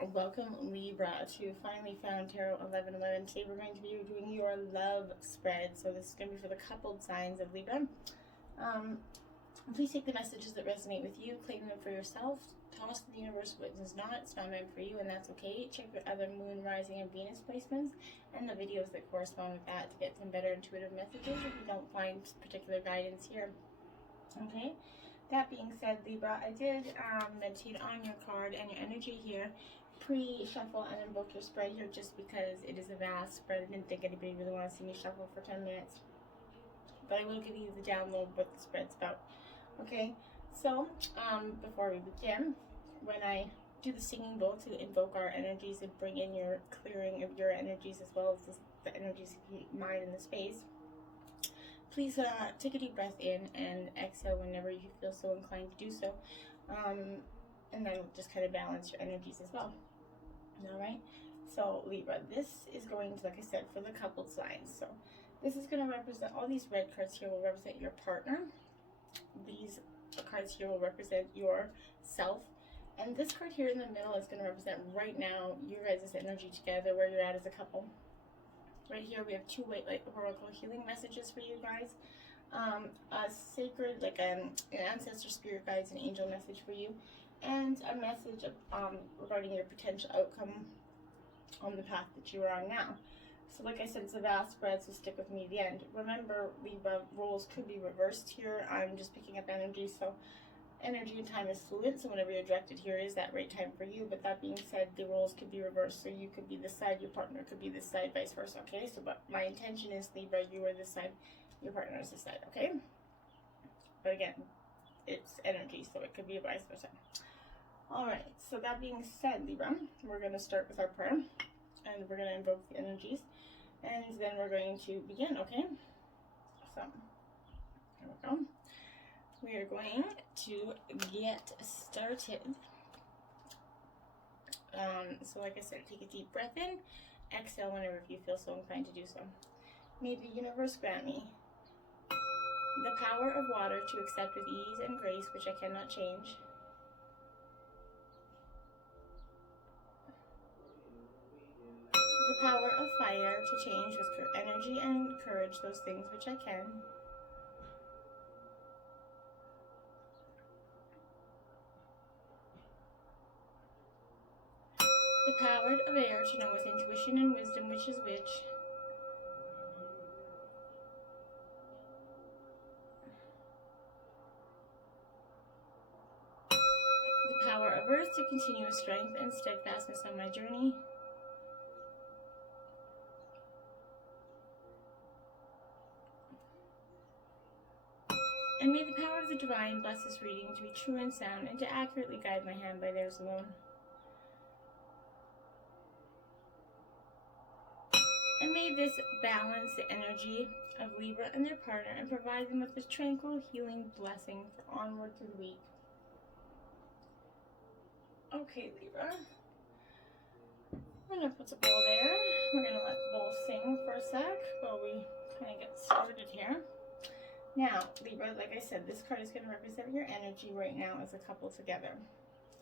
Welcome, Libra, to Finally Found Tarot 1111. Today we're going to be doing your love spread. So this is going to be for the coupled signs of Libra. Please take the messages that resonate with you, claim them for yourself, toss to the universe what does not. It's not meant for you, and that's okay. Check your other moon, rising, and Venus placements and the videos that correspond with that to get some better intuitive messages if you don't find particular guidance here. Okay? That being said, Libra, I did meditate on your card and your energy here, pre-shuffle and invoke your spread here just because it is a vast spread. I didn't think anybody really wanted to see me shuffle for 10 minutes. But I will give you the download what the spread's about. Okay, so before we begin, when I do the singing bowl to invoke our energies and bring in your clearing of your energies as well as the energies of mine in the space, please take a deep breath in and exhale whenever you feel so inclined to do so. And then just kind of balance your energies as well. Alright, so Libra, this is going to, like I said, for the coupled signs. So this is going to represent, all these red cards here will represent your partner. These cards here will represent yourself. And this card here in the middle is going to represent right now your guys' energy together, where you're at as a couple. Right here we have two white light oracle healing messages for you guys. A sacred, like an ancestor spirit guides, an angel message for you. And a message of, regarding your potential outcome on the path that you are on now. So like I said, it's a vast spread, so stick with me to the end. Remember, Libra, roles could be reversed here. I'm just picking up energy, so energy and time is fluid, so whenever you're directed here is that right time for you. But that being said, the roles could be reversed, so you could be this side, your partner could be this side, vice versa, okay? So but my intention is, Libra, you are this side, your partner is this side, okay? But again, it's energy, so it could be vice versa. Alright, so that being said, Libra, we're going to start with our prayer, and we're going to invoke the energies, and then we're going to begin, okay? So, here we go. We are going to get started. So like I said, take a deep breath in, exhale whenever you feel so inclined to do so. May the universe grant me the power of water to accept with ease and grace, which I cannot change. The power of fire to change with energy and courage those things which I can. The power of air to know with intuition and wisdom which is which. The power of earth to continue with strength and steadfastness on my journey. And may the power of the divine bless this reading to be true and sound and to accurately guide my hand by theirs alone. And may this balance the energy of Libra and their partner and provide them with this tranquil, healing blessing for onward through the week. Okay, Libra. I'm going to put the bowl there. We're going to let the bowl sing for a sec while we kind of get started here. Now, Libra, like I said, this card is going to represent your energy right now as a couple together.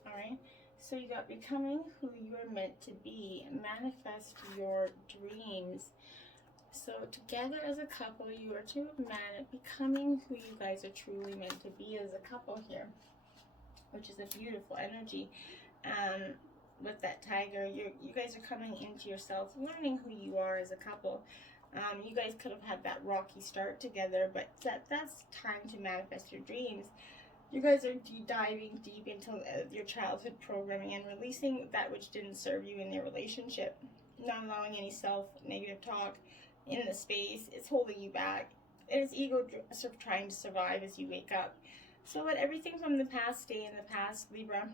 Alright? So you got becoming who you are meant to be. Manifest your dreams. So together as a couple, you are to becoming who you guys are truly meant to be as a couple here. Which is a beautiful energy. With that tiger, you guys are coming into yourself, learning who you are as a couple. You guys could have had that rocky start together, but that's time to manifest your dreams. You guys are diving deep into your childhood programming and releasing that which didn't serve you in your relationship. Not allowing any self-negative talk in the space. It's holding you back. It is ego trying to survive as you wake up. So let everything from the past stay in the past, Libra.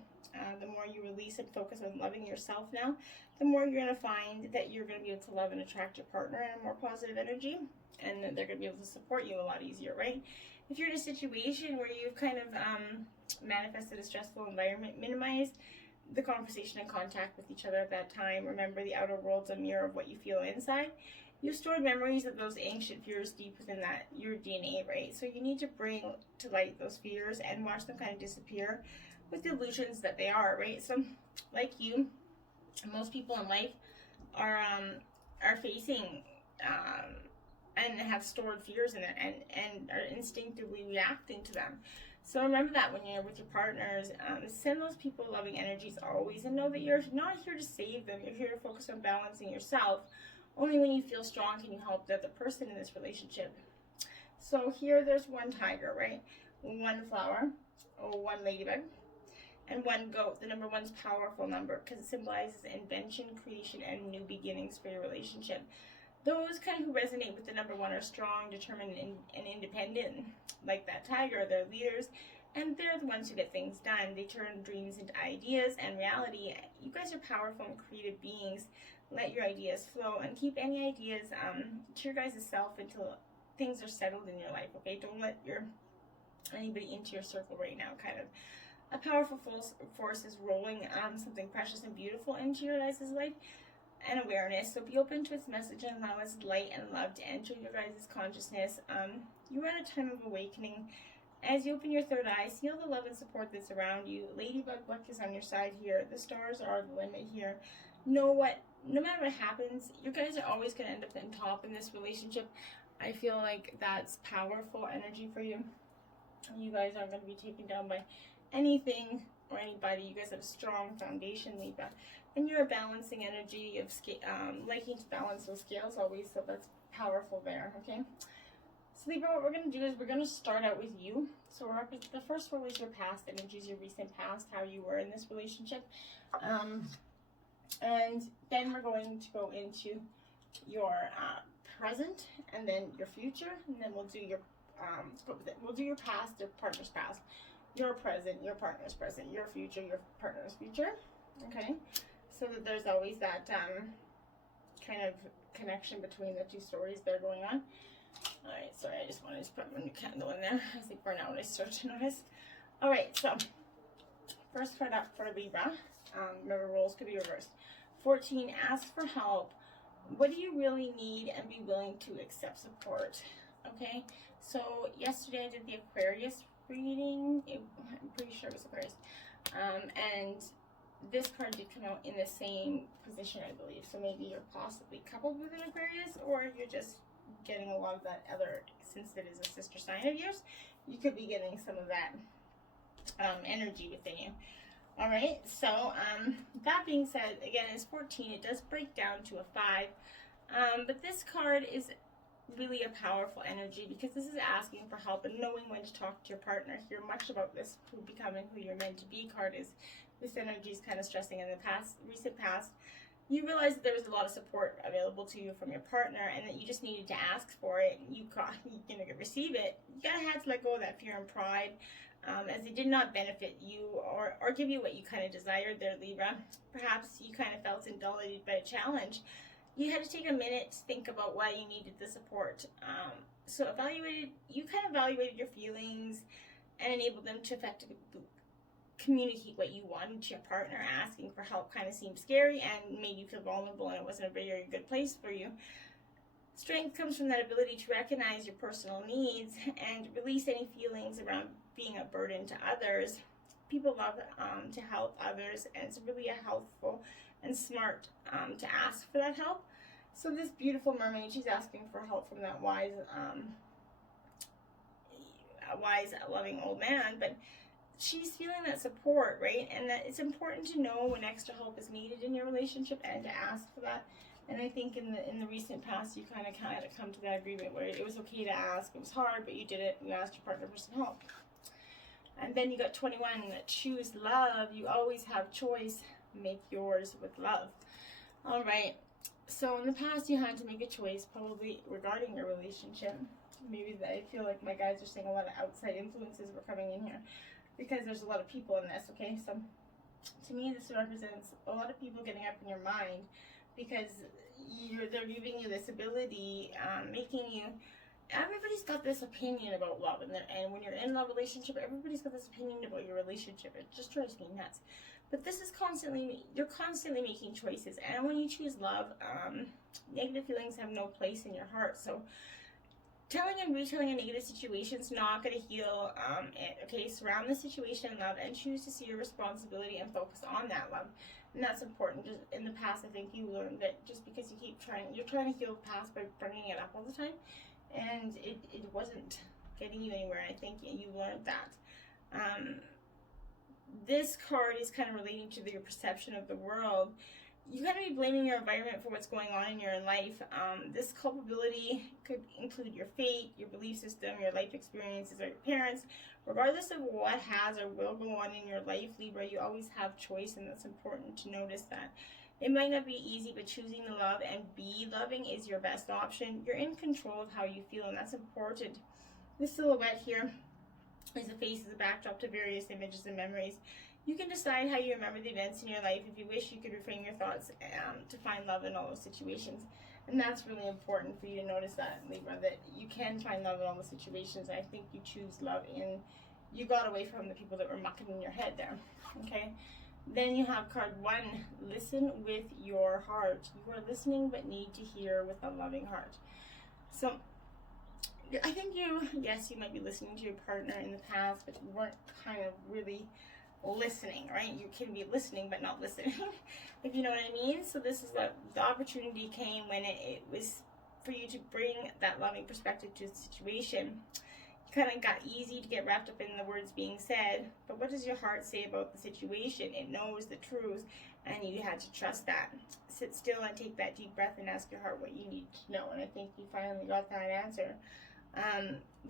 The more you release and focus on loving yourself now, the more you're going to find that you're going to be able to love and attract your partner in a more positive energy, and that they're going to be able to support you a lot easier, right? If you're in a situation where you've kind of manifested a stressful environment, minimize the conversation and contact with each other at that time. Remember, the outer world's a mirror of what you feel inside. You stored memories of those ancient fears deep within that, your DNA, right? So you need to bring to light those fears and watch them kind of disappear with the illusions that they are, right? So, like you, Most people in life are facing and have stored fears in it, and are instinctively reacting to them. So remember that when you're with your partners, send those people loving energies always, and know that you're not here to save them. You're here to focus on balancing yourself. Only when you feel strong can you help the other person in this relationship. So here there's one tiger, right? One flower, or one ladybug, and one goat. The number one's powerful number because it symbolizes invention, creation, and new beginnings for your relationship. Those kind of who resonate with the number one are strong, determined, and independent. Like that tiger, they're leaders, and they're the ones who get things done. They turn dreams into ideas and reality. You guys are powerful and creative beings. Let your ideas flow, and keep any ideas to your guys' self until things are settled in your life, okay? Don't let anybody into your circle right now, kind of. A powerful force is rolling something precious and beautiful into your guys' life and awareness. So be open to its message and allow its light and love to enter your guys' consciousness. You are at a time of awakening. As you open your third eye, feel the love and support that's around you. Ladybug luck is on your side here. The stars are the limit here. No matter what happens, you guys are always going to end up on top in this relationship. I feel like that's powerful energy for you. You guys aren't going to be taken down by anything or anybody. You guys have a strong foundation, Libra. And you're a balancing energy of liking to balance those scales always, so that's powerful there, okay? So Libra, what we're going to do is we're going to start out with you. So the first one is your past energies, your recent past, how you were in this relationship. And then we're going to go into your present, and then your future, and then we'll do your we'll do your past, your partner's past, your present, your partner's present, your future, your partner's future. Okay, so that there's always that kind of connection between the two stories that are going on. All right, sorry, I just wanted to put my new candle in there. I think burn out, I start to notice. All right, so first card up for Libra. Remember, roles could be reversed. 14, ask for help. What do you really need, and be willing to accept support? Okay, so yesterday I did the Aquarius reading. I'm pretty sure it was Aquarius. And this card did come out in the same position, I believe. So maybe you're possibly coupled with an Aquarius, or you're just getting a lot of that other, since it is a sister sign of yours, you could be getting some of that energy within you. All right, so that being said, again, it's 14. It does break down to a 5, but this card is really a powerful energy because this is asking for help and knowing when to talk to your partner. Here, much about this becoming who you're meant to be card is this energy is kind of stressing in the recent past. You realize that there was a lot of support available to you from your partner, and that you just needed to ask for it. And you receive it. You gotta have to let go of that fear and pride. As it did not benefit you or give you what you kind of desired there, Libra. Perhaps you kind of felt indulged by a challenge. You had to take a minute to think about why you needed the support. So you kind of evaluated your feelings and enabled them to effectively communicate what you wanted to your partner. Asking for help kind of seemed scary and made you feel vulnerable, and it wasn't a very good place for you. Strength comes from that ability to recognize your personal needs and release any feelings around being a burden to others. People love to help others, and it's really a helpful and smart to ask for that help. So this beautiful mermaid, she's asking for help from that wise, loving old man, but she's feeling that support, right? And that it's important to know when extra help is needed in your relationship and to ask for that. And I think in the recent past, you kind of come to that agreement where it was okay to ask. It was hard, but you did it. You asked your partner for some help. And then you got 21, choose love. You always have choice. Make yours with love. All right. So in the past, you had to make a choice, probably regarding your relationship. Maybe I feel like my guys are saying a lot of outside influences were coming in here because there's a lot of people in this. Okay, so to me, this represents a lot of people getting up in your mind because they're giving you this ability, making you. Everybody's got this opinion about love, and when you're in a love relationship, everybody's got this opinion about your relationship. It just drives me nuts. But this is you're constantly making choices, and when you choose love, negative feelings have no place in your heart. So Telling and retelling a negative situation is not going to heal it. Okay, surround the situation in love and choose to see your responsibility and focus on that love. And that's important. Just in the past, I think you learned that just because you keep trying, you're trying to heal the past by bringing it up all the time, and it wasn't getting you anywhere. I think you learned that. This card is kind of relating to your perception of the world. You gotta be blaming your environment for what's going on in your life. This culpability could include your fate, your belief system, your life experiences, or your parents. Regardless of what has or will go on in your life, Libra, you always have choice, and that's important to notice that. It might not be easy, but choosing to love and be loving is your best option. You're in control of how you feel, and that's important. The silhouette here is a face as a backdrop to various images and memories. You can decide how you remember the events in your life. If you wish, you could reframe your thoughts to find love in all those situations. And that's really important for you to notice that, Libra, that you can find love in all the situations. I think you choose love in, you got away from the people that were mucking in your head there, okay? Then you have card 1, listen with your heart. You are listening but need to hear with a loving heart. So I think yes, you might be listening to your partner in the past, but you weren't kind of really listening, right? You can be listening but not listening, if you know what I mean. So this is what the opportunity came when it was for you to bring that loving perspective to the situation. You kind of got easy to get wrapped up in the words being said, but what does your heart say about the situation? It knows the truth, and you had to trust that. Sit still and take that deep breath and ask your heart what you need to know, and I think you finally got that answer.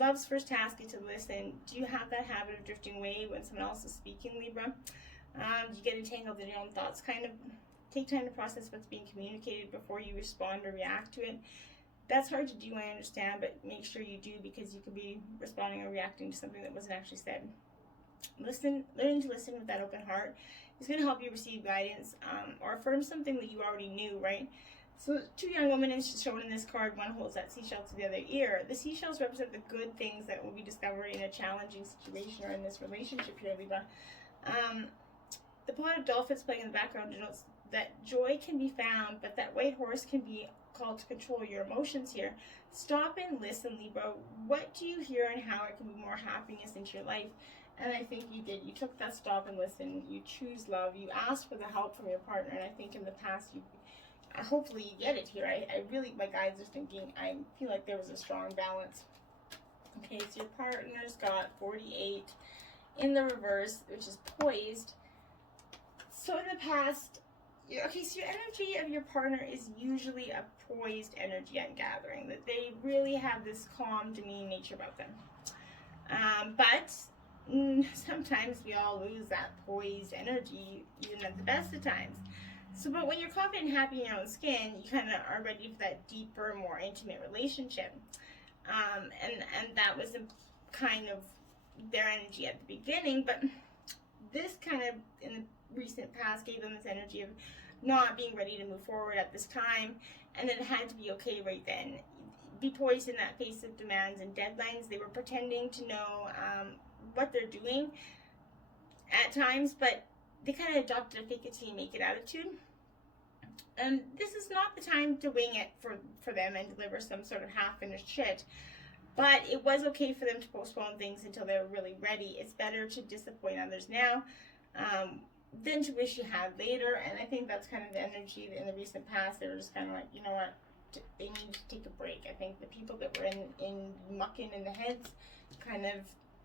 Love's first task is to listen. Do you have that habit of drifting away when someone else is speaking, Libra? Do you get entangled in your own thoughts? Kind of take time to process what's being communicated before you respond or react to it. That's hard to do, I understand, but make sure you do, because you could be responding or reacting to something that wasn't actually said. Learning to listen with that open heart is going to help you receive guidance or affirm something that you already knew, right? So 2 young women is shown in this card. One holds that seashell to the other ear. The seashells represent the good things that will be discovered in a challenging situation or in this relationship here, Libra. The pot of dolphins playing in the background denotes that joy can be found, but that white horse can be called to control your emotions here. Stop and listen, Libra. What do you hear and how it can bring more happiness into your life? And I think you did. You took that stop and listen. You choose love. You asked for the help from your partner, and I think in the past hopefully you get it here. I really, my guides are thinking, I feel like there was a strong balance. Okay, so your partner's got 48 in the reverse, which is poised. So in the past, okay, so your energy of your partner is usually a poised energy I'm gathering, that they really have this calm, demeaning nature about them. But sometimes we all lose that poised energy, even at the best of times. So, but when you're confident and happy in your own skin, you kind of are ready for that deeper, more intimate relationship. And that was kind of their energy at the beginning, but this kind of, in the recent past, gave them this energy of not being ready to move forward at this time, and then it had to be okay right then. Be poised in that face of demands and deadlines. They were pretending to know what they're doing at times, but they kind of adopted a fake it till you make it attitude. And this is not the time to wing it for them and deliver some sort of half-finished shit. But it was okay for them to postpone things until they were really ready. It's better to disappoint others now than to wish you had later. And I think that's kind of the energy in the recent past. They were just kind of like, you know what, they need to take a break. I think the people that were in mucking in the heads kind of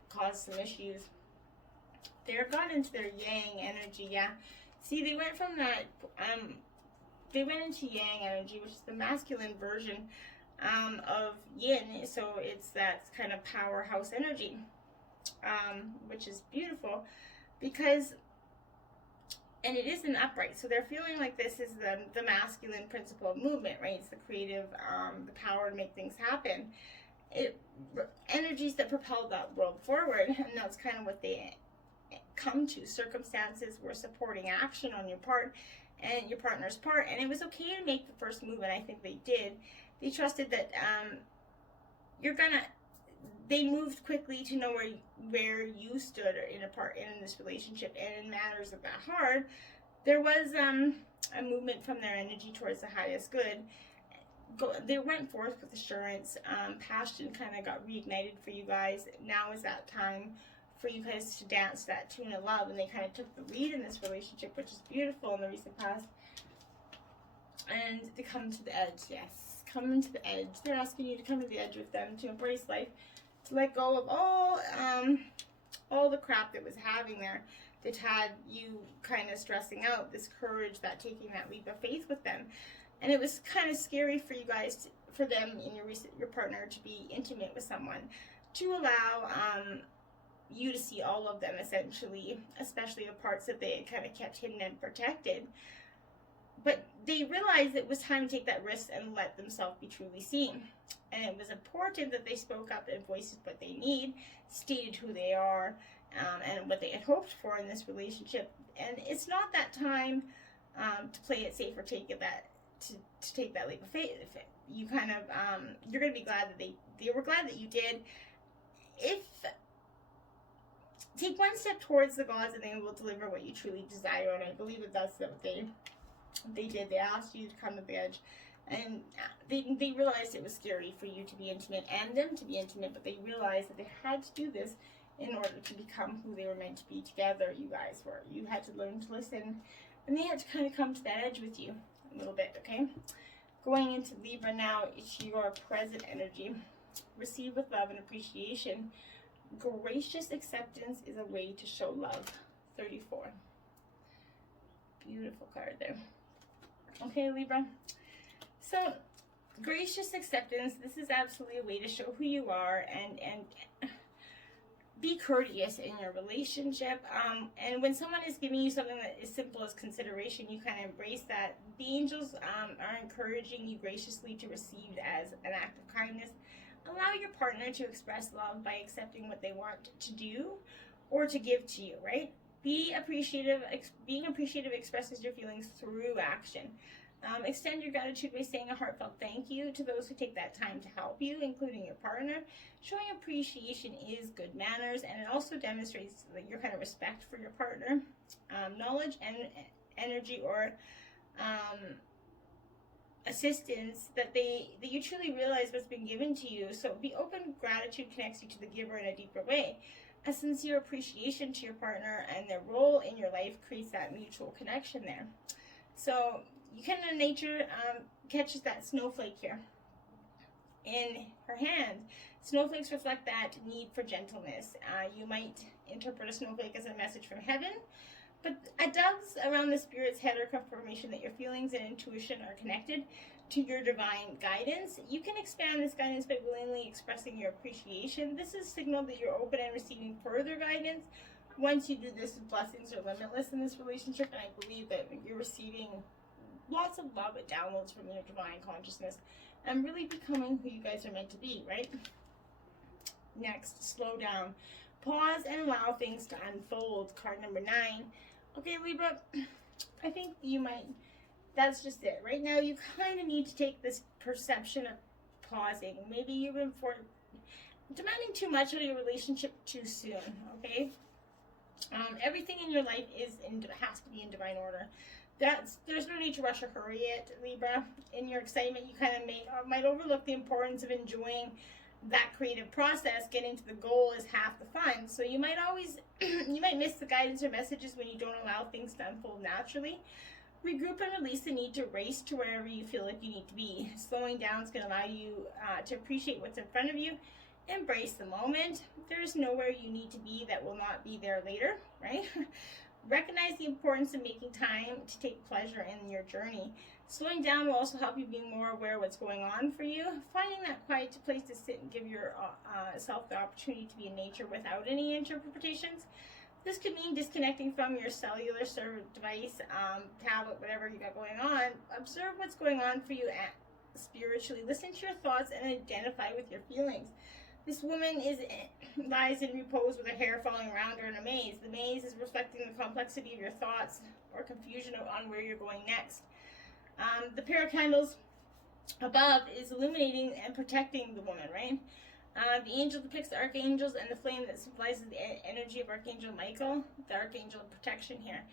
caused some issues. They got into their yang energy, yeah. See, they went from that, they went into yang energy, which is the masculine version of yin. So it's that kind of powerhouse energy, which is beautiful because, and it is an upright. So they're feeling like this is the masculine principle of movement, right? It's the creative, the power to make things happen. Energies that propel that world forward, and that's kind of what they come to. Circumstances were supporting action on your part and your partner's part, and it was okay to make the first move, and I think they did. They trusted that they moved quickly to know where you stood in this relationship, and in matters of that hard, there was a movement from their energy towards the highest good. they went forth with assurance. Passion kind of got reignited for you guys. Now is that time for you guys to dance that tune of love, and they kind of took the lead in this relationship, which is beautiful in the recent past. And they come to the edge, yes, coming to the edge. They're asking you to come to the edge with them, to embrace life, to let go of all the crap that was having there, that had you kind of stressing out. This courage, that taking that leap of faith with them. And it was kind of scary for you guys, for them and your partner, to be intimate with someone, to allow you to see all of them, essentially, especially the parts that they had kind of kept hidden and protected. But they realized it was time to take that risk and let themselves be truly seen. And it was important that they spoke up and voiced what they need, stated who they are, and what they had hoped for in this relationship. And it's not that time to play it safe or take it to take that leap of faith. You kind of you're going to be glad that they were glad that you did. If take one step towards the gods, and they will deliver what you truly desire. And I believe that that's what they did. They asked you to come to the edge, and they realized it was scary for you to be intimate and them to be intimate, but they realized that they had to do this in order to become who they were meant to be together. You guys were. You had to learn to listen, and they had to kind of come to that edge with you a little bit, okay? Going into Libra now, it's your present energy. Receive with love and appreciation. Gracious acceptance is a way to show love. 34. Beautiful card there. Okay, Libra. So, gracious acceptance, this is absolutely a way to show who you are, and be courteous in your relationship. And when someone is giving you something that is simple as consideration, you kind of embrace that. The angels are encouraging you graciously to receive as an act of kindness. Allow your partner to express love by accepting what they want to do or to give to you, right? Be appreciative. Being appreciative expresses your feelings through action. Extend your gratitude by saying a heartfelt thank you to those who take that time to help you, including your partner. Showing appreciation is good manners, and it also demonstrates your kind of respect for your partner. Knowledge and energy or assistance that you truly realize what's been given to you. So be open. Gratitude connects you to the giver in a deeper way. A sincere appreciation to your partner and their role in your life creates that mutual connection there. So you can, in nature, catches that snowflake here in her hand. Snowflakes reflect that need for gentleness. You might interpret a snowflake as a message from heaven, but a dove's around the spirit's head are confirmation that your feelings and intuition are connected to your divine guidance. You can expand this guidance by willingly expressing your appreciation. This is a signal that you're open and receiving further guidance. Once you do this, blessings are limitless in this relationship, and I believe that you're receiving lots of love and downloads from your divine consciousness and really becoming who you guys are meant to be, right? Next, slow down. Pause and allow things to unfold. Card number 9. Okay, Libra, I think you might, that's just it. Right now, you kind of need to take this perception of pausing. Maybe you've been demanding too much of your relationship too soon, okay? Everything in your life has to be in divine order. There's no need to rush or hurry it, Libra. In your excitement, you kind of might overlook the importance of enjoying that creative process. Getting to the goal is half the fun. So you might miss the guidance or messages when you don't allow things to unfold naturally. Regroup and release the need to race to wherever you feel like you need to be. Slowing down is going to allow you to appreciate what's in front of you. Embrace the moment. There's nowhere you need to be that will not be there later, right? Recognize the importance of making time to take pleasure in your journey. Slowing down will also help you be more aware of what's going on for you. Finding that quiet place to sit and give yourself the opportunity to be in nature without any interpretations. This could mean disconnecting from your cellular device, tablet, whatever you got going on. Observe what's going on for you spiritually. Listen to your thoughts and identify with your feelings. This woman lies in repose with her hair falling around her in a maze. The maze is reflecting the complexity of your thoughts or confusion on where you're going next. The pair of candles above is illuminating and protecting the woman, right? The angel depicts the archangels and the flame that symbolizes the energy of Archangel Michael, the archangel of protection here.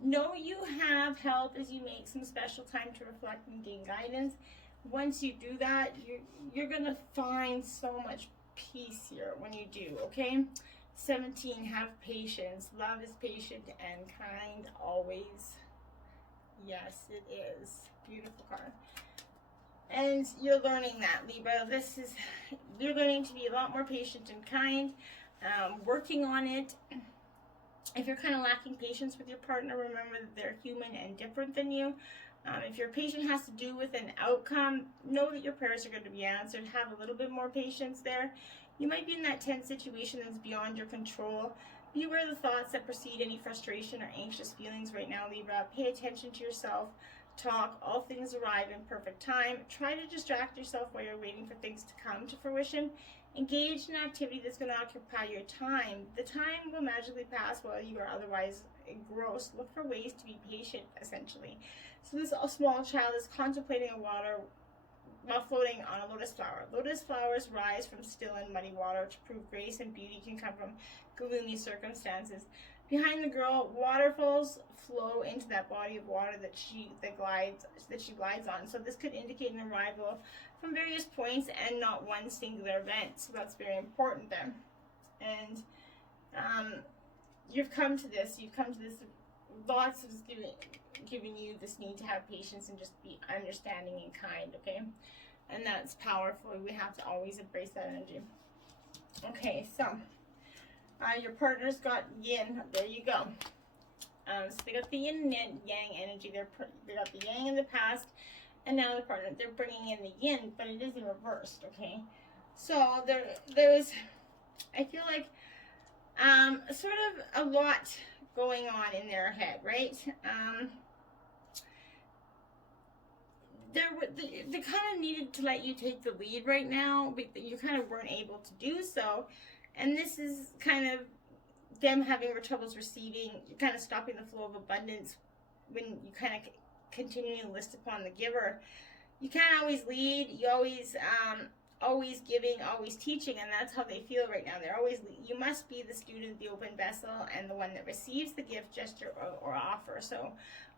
Know you have help as you make some special time to reflect and gain guidance. once you do that, you're going to find so much peace here when you do, okay? 17, have patience. Love is patient and kind always. Yes, it is. Beautiful card. And you're learning that, Libra. You're learning to be a lot more patient and kind, working on it. If you're kind of lacking patience with your partner, remember that they're human and different than you. If your patience has to do with an outcome, know that your prayers are going to be answered. Have a little bit more patience there. You might be in that tense situation that's beyond your control. Be aware of the thoughts that precede any frustration or anxious feelings right now, Libra. Pay attention to yourself. Talk. All things arrive in perfect time. Try to distract yourself while you're waiting for things to come to fruition. Engage in activity that's going to occupy your time. The time will magically pass while you are otherwise engrossed. Look for ways to be patient, essentially. So this small child is contemplating a water while floating on a lotus flower. Lotus flowers rise from still and muddy water to prove grace and beauty can come from gloomy circumstances. Behind the girl, waterfalls flow into that body of water that she glides on. So this could indicate an arrival from various points and not one singular event. So that's very important there. And you've come to this. Lots of giving you this need to have patience and just be understanding and kind, okay? And that's powerful. We have to always embrace that energy. Okay, so your partner's got yin. There you go. So they got the yin and yang energy. They got the yang in the past, and now the partner, they're bringing in the yin, but it is in reversed, okay? So there's, I feel like, sort of a lot going on in their head, right? They kind of needed to let you take the lead right now, but you kind of weren't able to do so. And this is kind of them having troubles receiving, kind of stopping the flow of abundance when you kind of continue to list upon the giver. You can't always lead. You always giving, always teaching, and that's how they feel right now. You must be the student, the open vessel, and the one that receives the gift, gesture, or offer. So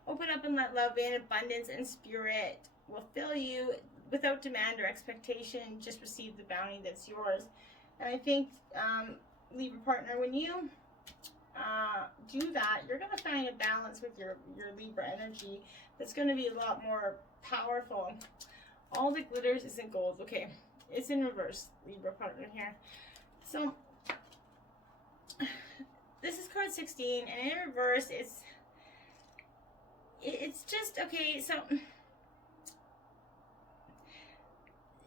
open up and let love in. Abundance and spirit will fill you without demand or expectation. Just receive the bounty that's yours. And I think, Libra partner, when you do that, you're going to find a balance with your Libra energy that's going to be a lot more powerful. All that glitters isn't gold. Okay, it's in reverse, Libra partner here. So this is card 16, and in reverse, it's just, okay, so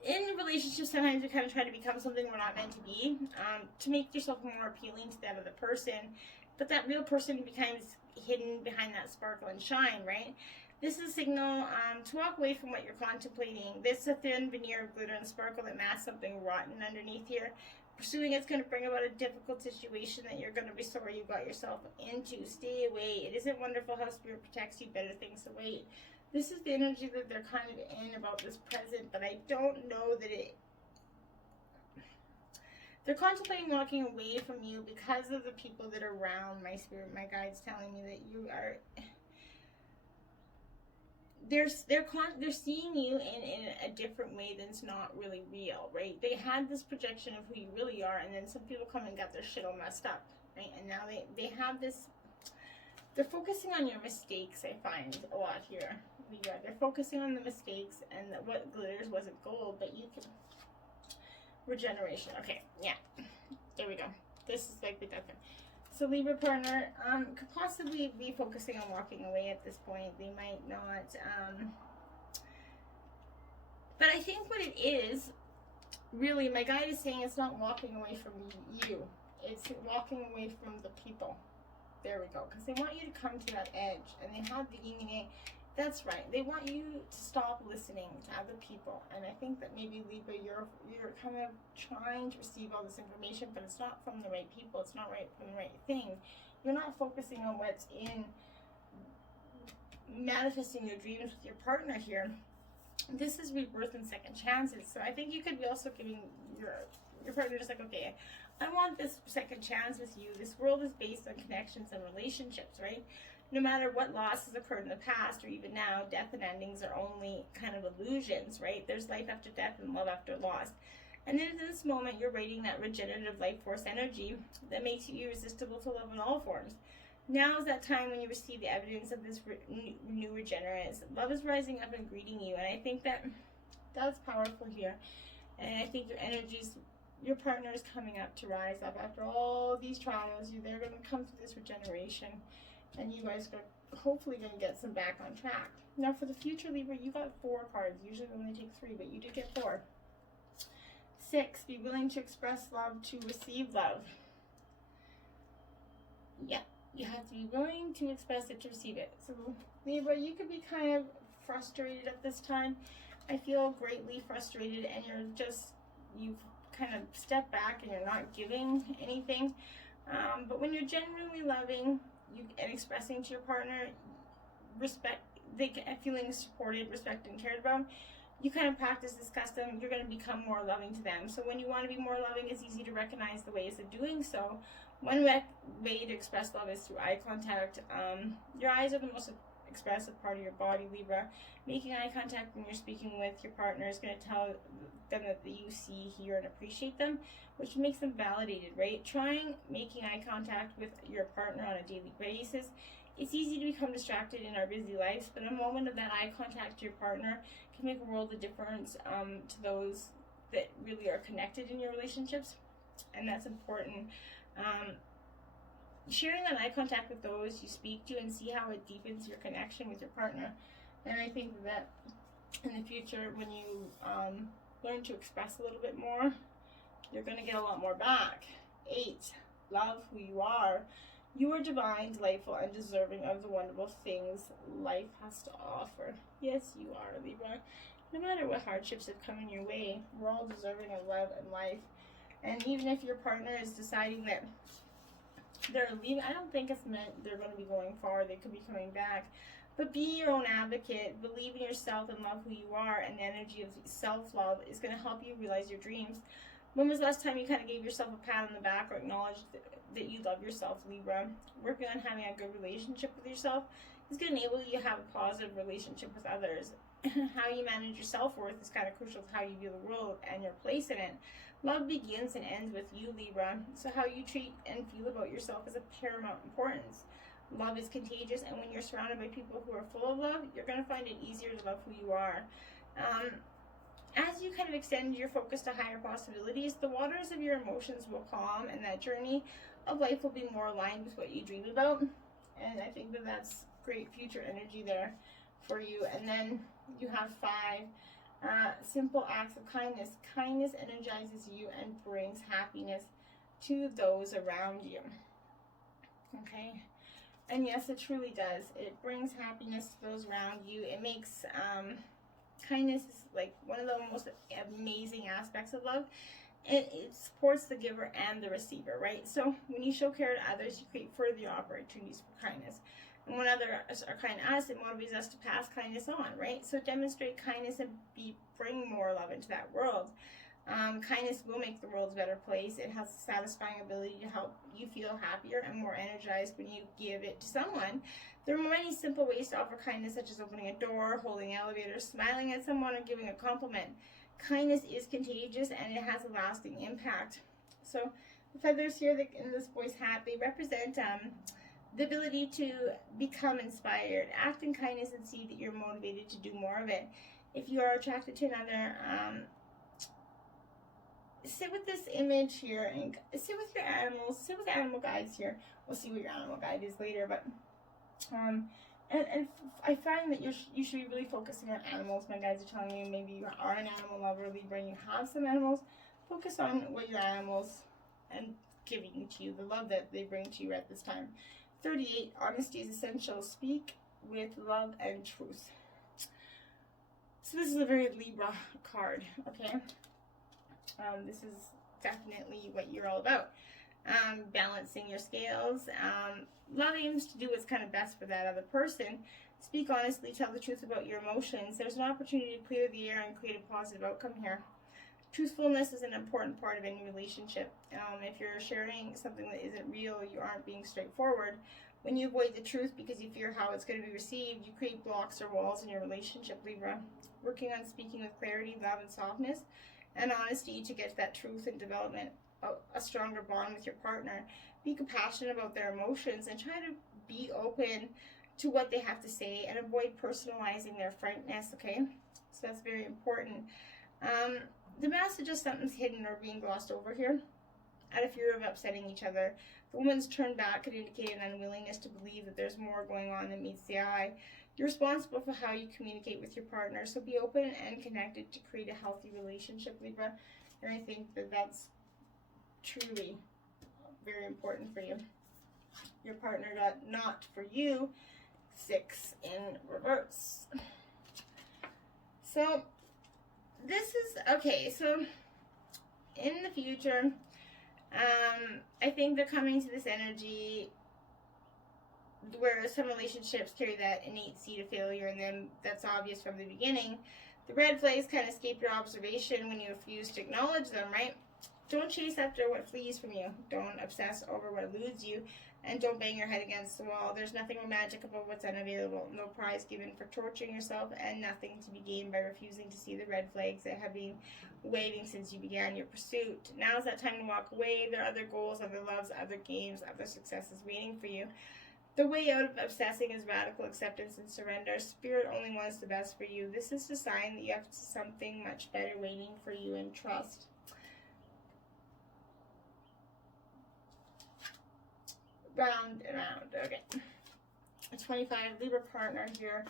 in relationships, sometimes we kind of try to become something we're not meant to be, to make yourself more appealing to that other person, but that real person becomes hidden behind that sparkle and shine, right? This is a signal to walk away from what you're contemplating. This is a thin veneer of glitter and sparkle that masks something rotten underneath here. Pursuing it's going to bring about a difficult situation that you're going to be sorry you got yourself into. Stay away. It isn't wonderful how spirit protects you. Better things await. This is the energy that they're kind of in about this present, but I don't know that they're contemplating walking away from you because of the people that are around. My spirit, my guide's telling me that you are, they're seeing you in a different way that's not really real, right? They had this projection of who you really are, and then some people come and got their shit all messed up, right? And now they have this, they're focusing on your mistakes, I find a lot here. They're focusing on the mistakes, and what glitters wasn't gold, but you can, regeneration. Okay, yeah, there we go. This is like the definite. So Libra partner could possibly be focusing on walking away at this point. They might not, but I think what it is, really, my guide is saying it's not walking away from you. It's walking away from the people. There we go. Because they want you to come to that edge, and they have the yin and yang. That's right. They want you to stop listening to other people. And I think that maybe Libra, you're kind of trying to receive all this information, but it's not from the right people. It's not right from the right thing. You're not focusing on what's in manifesting your dreams with your partner here. This is rebirth and second chances. So I think you could be also giving your partner just like, okay, I want this second chance with you. This world is based on connections and relationships, right? no matter what loss has occurred in the past or even now, death and endings are only kind of illusions, right? There's life after death and love after loss. And then in this moment, you're radiating that regenerative life force energy that makes you irresistible to love in all forms. Now is that time when you receive the evidence of this new regenerance. Love is rising up and greeting you, and I think that that's powerful here. And I think your energies, your partner is coming up to rise up after all these trials. They're going to come through this regeneration, and you guys are hopefully going to get some back on track. Now for the future, Libra, you got 4 cards. Usually we only take 3, but you did get 4. 6, be willing to express love to receive love. Yeah, you have to be willing to express it to receive it. So Libra, you could be kind of frustrated at this time. I feel greatly frustrated, and you've kind of stepped back and you're not giving anything. But when you're genuinely loving and expressing to your partner feeling supported, respected, and cared about, you kind of practice this custom, you're going to become more loving to them. So when you want to be more loving, it's easy to recognize the ways of doing so. One way to express love is through eye contact. Your eyes are the most expressive part of your body, Libra. Making eye contact when you're speaking with your partner is going to tell them that you see, hear, and appreciate them, which makes them validated, right? Trying making eye contact with your partner on a daily basis. It's easy to become distracted in our busy lives, but a moment of that eye contact to your partner can make a world of difference to those that really are connected in your relationships, and that's important. Sharing that eye contact with those you speak to and see how it deepens your connection with your partner. And I think that in the future, when you learn to express a little bit more, you're going to get a lot more back. 8, love who you are. You are divine, delightful, and deserving of the wonderful things life has to offer. Yes, you are, Libra. No matter what hardships have come in your way, we're all deserving of love and life. And even if your partner is deciding that they're leaving, I don't think it's meant they're going to be going far. They could be coming back. But be your own advocate. Believe in yourself and love who you are. And the energy of self-love is going to help you realize your dreams. When was the last time you kind of gave yourself a pat on the back or acknowledged that you love yourself, Libra? Working on having a good relationship with yourself is going to enable you to have a positive relationship with others. How you manage your self-worth is kind of crucial to how you view the world and your place in it. Love begins and ends with you, Libra. So how you treat and feel about yourself is of paramount importance. Love is contagious, and when you're surrounded by people who are full of love, you're going to find it easier to love who you are. As you kind of extend your focus to higher possibilities, the waters of your emotions will calm, and that journey of life will be more aligned with what you dream about. And I think that that's great future energy there for you. And then you have 5, simple acts of kindness. Kindness energizes you and brings happiness to those around you. Okay? And yes, it truly does. It brings happiness to those around you. It makes kindness is like one of the most amazing aspects of love. It supports the giver and the receiver, right? So when you show care to others, you create further opportunities for kindness. And when others are kind to us, it motivates us to pass kindness on, right? So demonstrate kindness and bring more love into that world. Kindness will make the world a better place. It has a satisfying ability to help you feel happier and more energized when you give it to someone. There are many simple ways to offer kindness, such as opening a door, holding an elevator, smiling at someone, or giving a compliment. Kindness is contagious and it has a lasting impact. So the feathers here in this boy's hat, they represent the ability to become inspired. Act in kindness and see that you're motivated to do more of it. If you are attracted to another, sit with this image here and sit with your animals, sit with animal guides here. We'll see what your animal guide is later, but and I find that you should be really focusing on animals. My guides are telling you maybe you are an animal lover, Libra, and you have some animals. Focus on what your animals and giving to you, the love that they bring to you at this time. 38, honesty is essential. Speak with love and truth. So this is a very Libra card, okay? This is definitely what you're all about. Balancing your scales. Love aims to do what's kind of best for that other person. Speak honestly, tell the truth about your emotions. There's an opportunity to clear the air and create a positive outcome here. Truthfulness is an important part of any relationship. If you're sharing something that isn't real, you aren't being straightforward. When you avoid the truth because you fear how it's going to be received, you create blocks or walls in your relationship, Libra. Working on speaking with clarity, love, and softness, and honesty to get to that truth and development a stronger bond with your partner. Be compassionate about their emotions and try to be open to what they have to say and avoid personalizing their frankness, okay? So that's very important. The message is something's hidden or being glossed over here. Out of fear of upsetting each other, the woman's turn back could indicate an unwillingness to believe that there's more going on than meets the eye. You're responsible for how you communicate with your partner, so be open and connected to create a healthy relationship, Libra. And I think that that's truly very important for you. Your partner got not for you, 6 in reverse. So this is okay. So in the future, I think they're coming to this energy where some relationships carry that innate seed of failure in them that's obvious from the beginning. The red flags kind of escape your observation when you refuse to acknowledge them, right? Don't chase after what flees from you. Don't obsess over what eludes you. And don't bang your head against the wall. There's nothing romantic about what's unavailable. No prize given for torturing yourself, and nothing to be gained by refusing to see the red flags that have been waving since you began your pursuit. Now is that time to walk away. There are other goals, other loves, other games, other successes waiting for you. The way out of obsessing is radical acceptance and surrender. Spirit only wants the best for you. This is a sign that you have something much better waiting for you, and trust. Round and round. Okay. A 25 Libra partner here.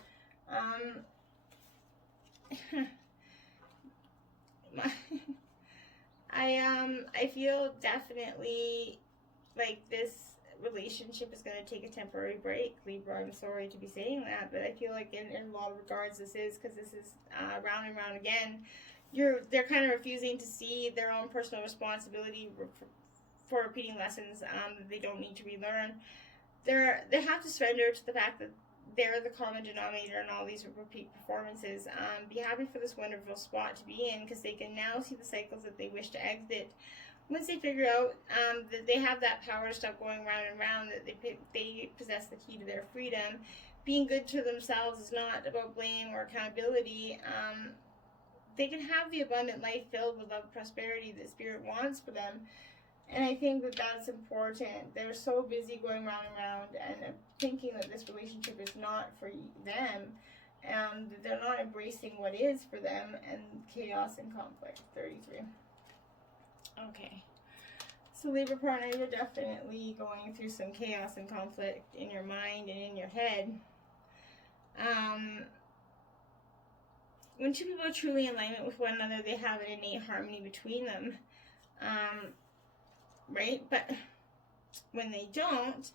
I feel definitely like this relationship is going to take a temporary break, Libra. I'm sorry to be saying that, but I feel like in a lot of regards this is, because this is round and round again. They're kind of refusing to see their own personal responsibility for repeating lessons that they don't need to relearn. They have to surrender to the fact that they're the common denominator in all these repeat performances. Be happy for this wonderful spot to be in, because they can now see the cycles that they wish to exit. Once they figure out that they have that power to stop going round and round, that they possess the key to their freedom. Being good to themselves is not about blame or accountability. They can have the abundant life filled with love and prosperity that Spirit wants for them. And I think that that's important. They're so busy going round and round and thinking that this relationship is not for them. That they're not embracing what is for them, and chaos and conflict. 33. Okay. So Libra partner, you're definitely going through some chaos and conflict in your mind and in your head. When two people are truly in alignment with one another, they have an innate harmony between them. Right? But when they don't,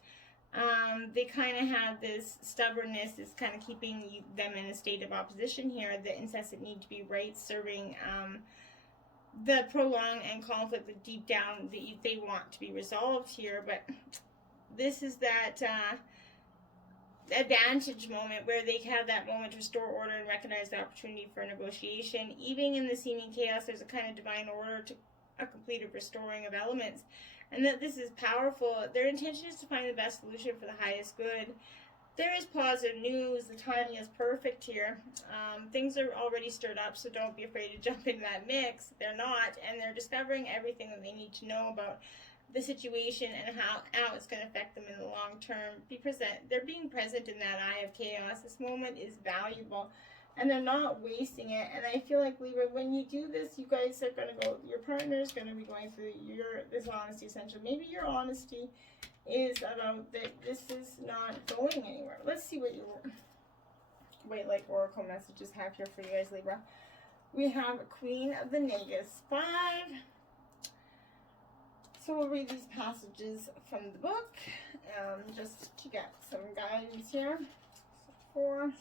they kind of have this stubbornness is kind of keeping them in a state of opposition here, the incessant need to be right, serving the prolonged and conflict that deep down they want to be resolved here. But this is that advantage moment where they have that moment to restore order and recognize the opportunity for negotiation. Even in the seeming chaos, there's a kind of divine order to a completed restoring of elements, and that this is powerful. Their intention is to find the best solution for the highest good. There is positive news. The timing is perfect here. Things are already stirred up, so don't be afraid to jump into that mix. They're not, and they're discovering everything that they need to know about the situation and how it's going to affect them in the long term. They're being present in that eye of chaos. This moment is valuable, and they're not wasting it. And I feel like, Libra, when you do this, you guys are going to go, your partner is going to be going through this honesty essential. Maybe your honesty is about that this is not going anywhere. Let's see what your oracle messages have here for you guys, Libra. We have Queen of the Nagas, 5. So we'll read these passages from the book, just to get some guidance here. So 4.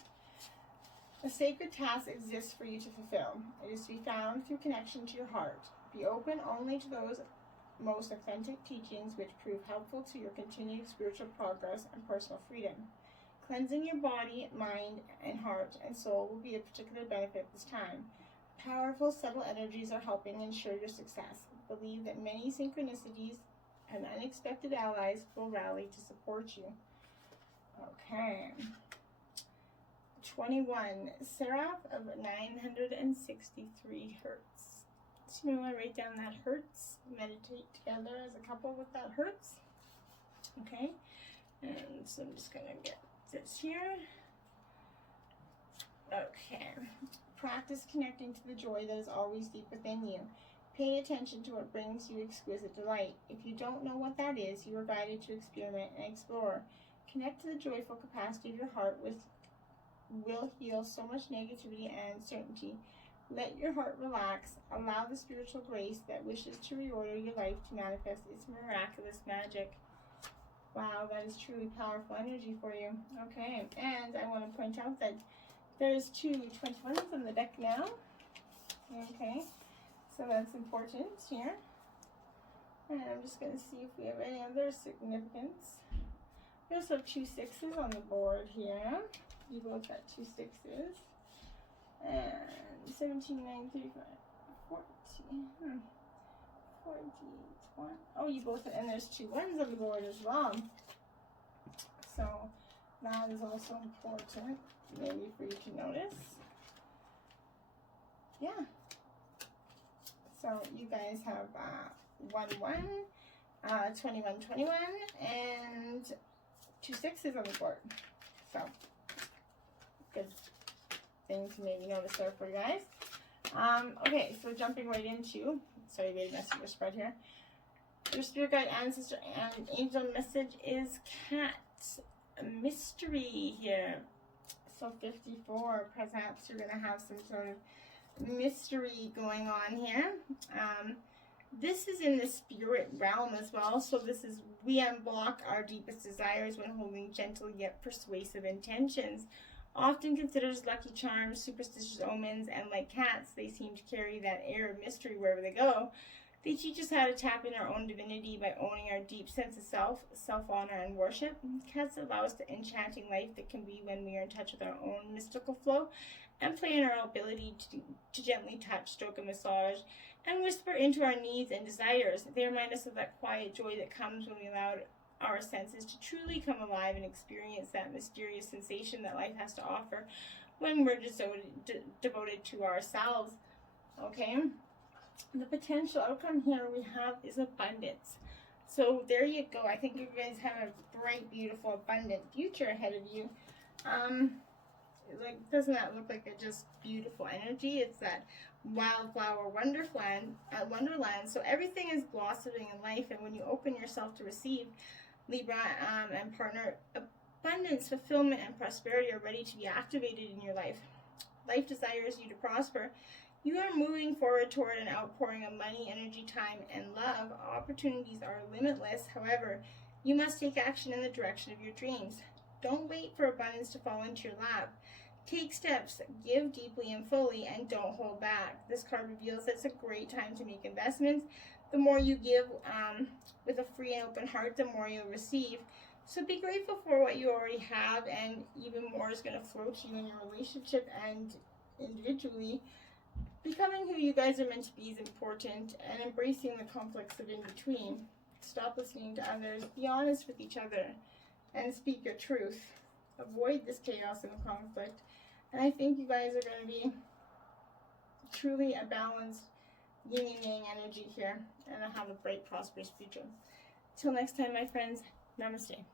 A sacred task exists for you to fulfill. It is to be found through connection to your heart. Be open only to those most authentic teachings which prove helpful to your continued spiritual progress and personal freedom. Cleansing your body, mind, and heart and soul will be a particular benefit this time. Powerful, subtle energies are helping ensure your success. Believe that many synchronicities and unexpected allies will rally to support you. Okay. 21, seraph of 963 hertz. So you want to write down that hertz, meditate together as a couple with that hertz. Okay, and so I'm just going to get this here. Okay, practice connecting to the joy that is always deep within you. Pay attention to what brings you exquisite delight. If you don't know what that is, you are guided to experiment and explore. Connect to the joyful capacity of your heart, which will heal so much negativity and uncertainty. Let your heart relax. Allow the spiritual grace that wishes to reorder your life to manifest its miraculous magic. Wow, that is truly powerful energy for you. Okay, and I want to point out that there's 2 21s on the deck now. Okay, so that's important here. And I'm just going to see if we have any other significance. We also have 2 6s on the board here. You both got 2 6s. And 17, 9, 35, 40, 40, 20. Oh, you both, and there's 2 1s on the board as well. So that is also important, maybe for you to notice. Yeah. So you guys have 1 1, 21 21, and 2 6s on the board. So good thing to maybe notice there for you guys. Okay, so jumping right into, sorry, wait, messenger spread here. Your spirit guide, ancestor, and angel message is cat. A mystery here. So 54, perhaps you're going to have some sort of mystery going on here. This is in the spirit realm as well. So this is, we unblock our deepest desires when holding gentle yet persuasive intentions. Often considered as lucky charms, superstitious omens, and like cats, they seem to carry that air of mystery wherever they go. They teach us how to tap in our own divinity by owning our deep sense of self, self-honor, and worship. Cats allow us the enchanting life that can be when we are in touch with our own mystical flow and play in our ability to gently touch, stroke, and massage, and whisper into our needs and desires. They remind us of that quiet joy that comes when we allow our senses to truly come alive and experience that mysterious sensation that life has to offer when we're devoted to ourselves. Okay? The potential outcome here we have is abundance. So there you go. I think you guys have a bright, beautiful, abundant future ahead of you. Like, doesn't that look like a just beautiful energy? It's that wildflower wonderland. So everything is blossoming in life, and when you open yourself to receive, Libra and partner, abundance, fulfillment, and prosperity are ready to be activated in your life. Life desires you to prosper. You are moving forward toward an outpouring of money, energy, time, and love. Opportunities are limitless. However, you must take action in the direction of your dreams. Don't wait for abundance to fall into your lap. Take steps, give deeply and fully, and don't hold back. This card reveals that it's a great time to make investments. The more you give with a free and open heart, the more you'll receive. So be grateful for what you already have, and even more is going to flow to you in your relationship and individually. Becoming who you guys are meant to be is important, and embracing the conflicts of in between. Stop listening to others. Be honest with each other and speak your truth. Avoid this chaos and conflict. And I think you guys are going to be truly a balanced yin and yang energy here, and have a bright, prosperous future. Till next time, my friends, namaste.